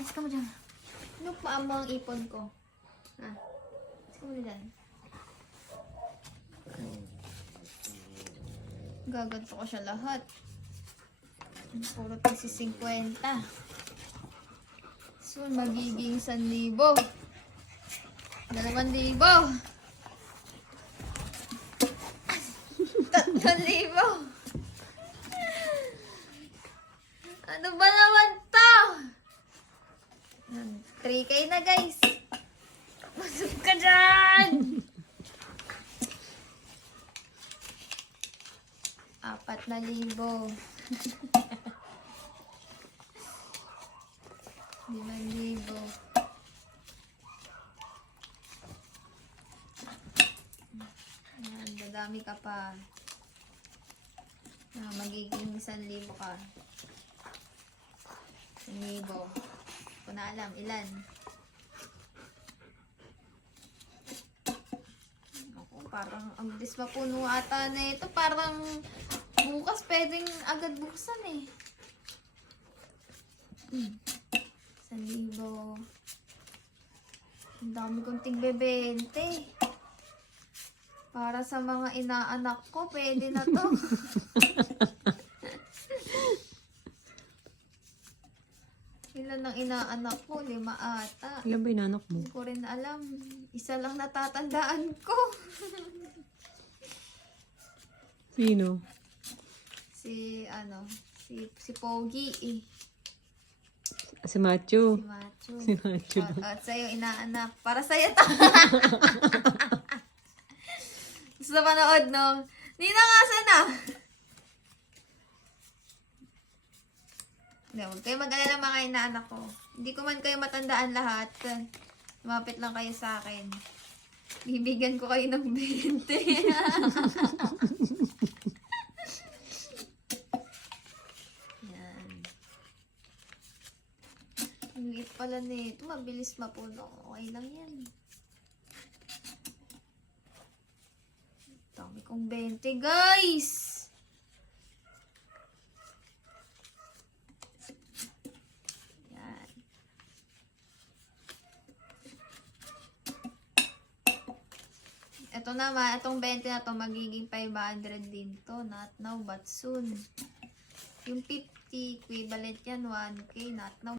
Ayos ka mo dyan. Ano pa mo ang ipon ko? Ha? Ayos ka mo dyan. Gaganto ko siya lahat. Puro tisi 50. So, magiging 1,000. 2,000. 3,000. Ano ba naman to? 3K na guys. Masuk ka dyan. 4,000. 5,000. Ayan, dadami ka pa. Magiging 1,000 ka. 1,000. Kung na alam, ilan? Ako, parang ang bilis mapuno ata na ito. Parang bukas pwedeng agad buksan eh. 1,000. Ang dami kong tig-20. Para sa mga inaanak ko, pwede na to. Ilan ang inaanak ko? 5 ata. Ilan ba inaanak mo? Hindi ko rin alam. Isa lang natatandaan ko. Sino? Si Pogi eh. Si Macho. Si Macho. Si Macho. At sa'yo, inaanak. Para sa'yo to. Gusto na panood, no? Nina nga sana. Hindi, huwag kayo mag-alala mga inaanak ko. Hindi ko man kayo matandaan lahat. Lumapit lang kayo sa akin. Bibigyan ko kayo ng 20. Yan. Ang liit pala nito. Mabilis mapuno. Okay lang yan. Dami kong 20, guys! Yan. Ito naman, itong 20 na to magiging 500 din to. Not now, but soon. Yung 50, equivalent yan, 1K. Not now.